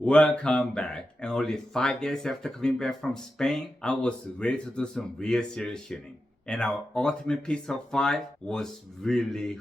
Welcome back. And only 5 days after coming back from Spain, I was ready to do some real serious shooting. And our ultimate piece of 5 was really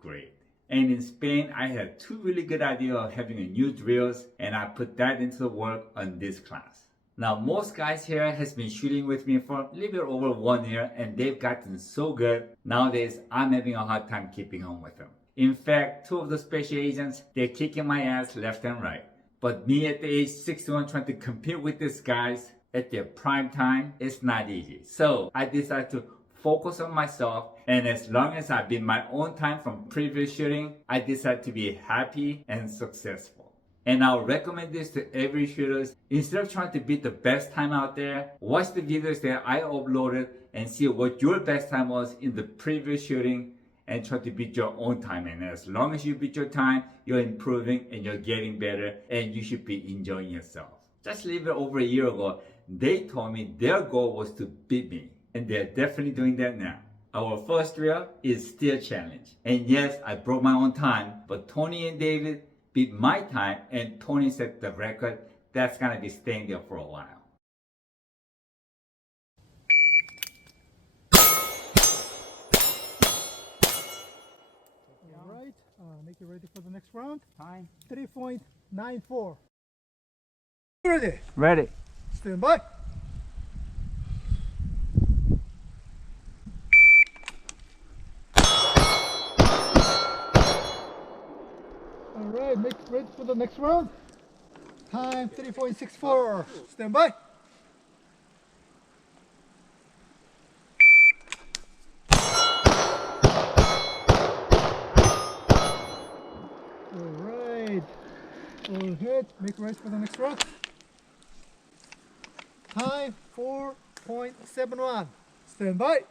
great. And in Spain, I had 2 really good ideas of having a new drills, and I put that into work on this class. Now, most guys here has been shooting with me for a little bit over 1 year, and they've gotten so good. Nowadays, I'm having a hard time keeping on with them. In fact, 2 of the special agents, they're kicking my ass left and right. But me at the age 61 trying to compete with these guys at their prime time, it's not easy. So I decided to focus on myself, and as long as I beat my own time from previous shooting, I decided to be happy and successful. And I'll recommend this to every shooter. Instead of trying to beat the best time out there, watch the videos that I uploaded and see what your best time was in the previous shooting and try to beat your own time. And as long as you beat your time, you're improving and you're getting better, and you should be enjoying yourself. Just a little bit over a year ago, they told me their goal was to beat me, and they're definitely doing that now. Our first drill is still challenge. And yes, I broke my own time, but Tony and David beat my time, and Tony set the record. That's gonna be staying there for a while. Alright, make it ready for the next round. Time. 3.94. Ready? Ready. Stand by. Alright, make it ready for the next round. Time 3.64. Stand by. Alright. All hit. Make ready for the next round. Time 4.71. Stand by.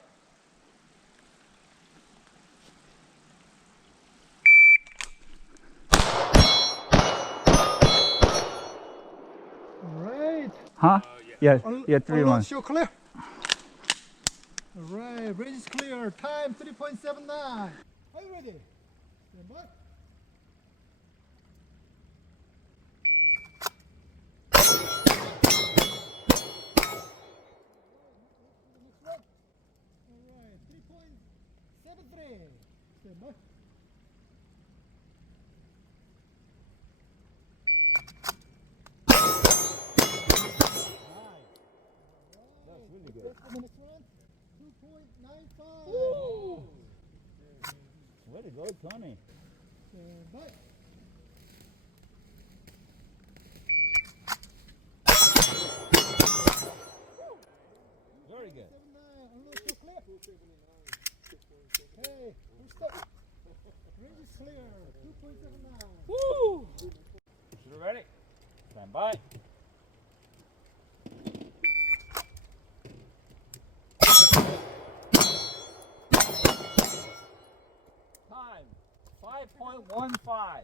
Alright. Huh? Yeah, yeah, All show clear. Alright, range is clear. Time 3.79. Are you ready? Stand by. Alright, 3.73. Stand by. That's really good. Next one, 2.95. Way to go, Tony. Stand by. Very good. 2.79. Unload show clear. Hey, full stop. Range is clear. 2.79. Woo! Shooter ready. Stand by. Time 5.15.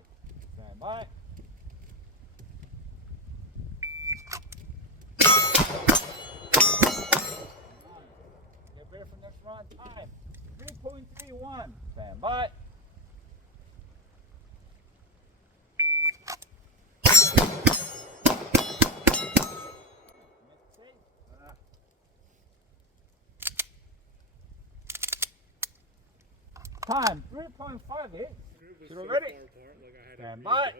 Stand by. Get ready for next run. Time 3.31. Stand by. Time 3.58. Shooter ready. Stand by.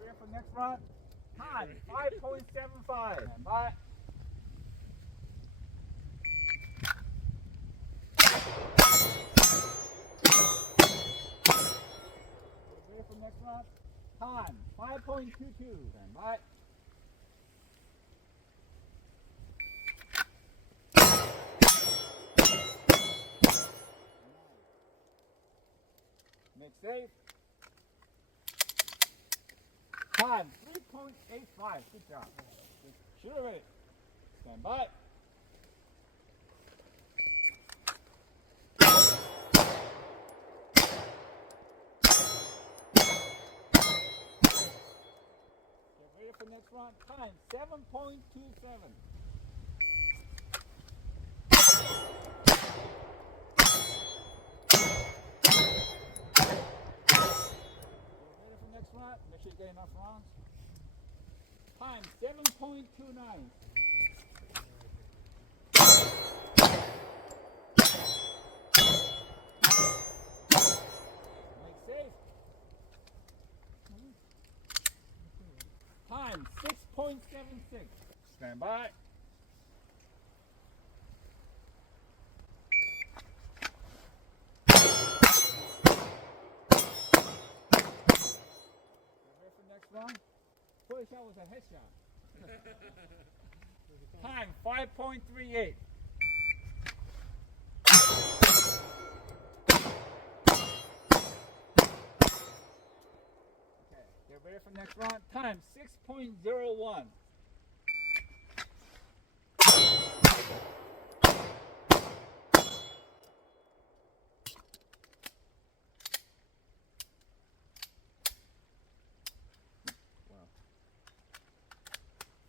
Ready for next run. Time 5.75. Stand by. Ready for next run. Time 5.22. Stand by. Make safe. Time 3.85. Good job. Shooter ready. Stand by. Get ready for next round. Time 7.27. Make sure you get enough rounds. Time 7.29. Make safe. Time 6.76. Stand by. Next round. First shot was a headshot. Time 5.38. Okay, get ready for next round. Time 6.01.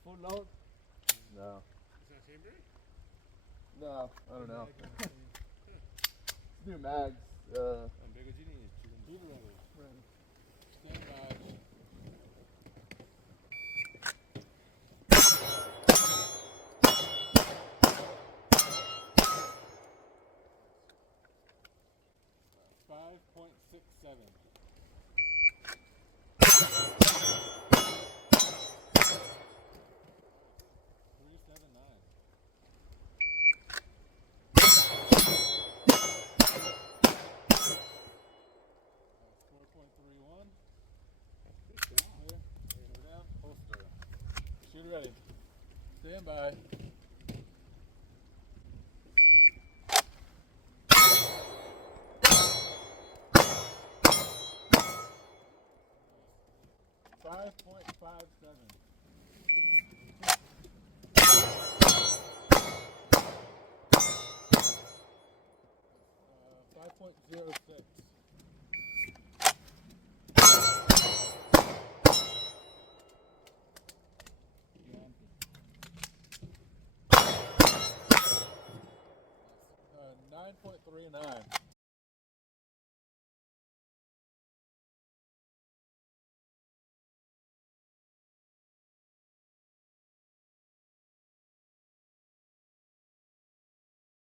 Full load? No. Is that chamber? No, I don't know. New mags. Ang bego de need. Tudo ready. Stand by. .67. Shoot ready. Stand by. .57. 5.06. .39.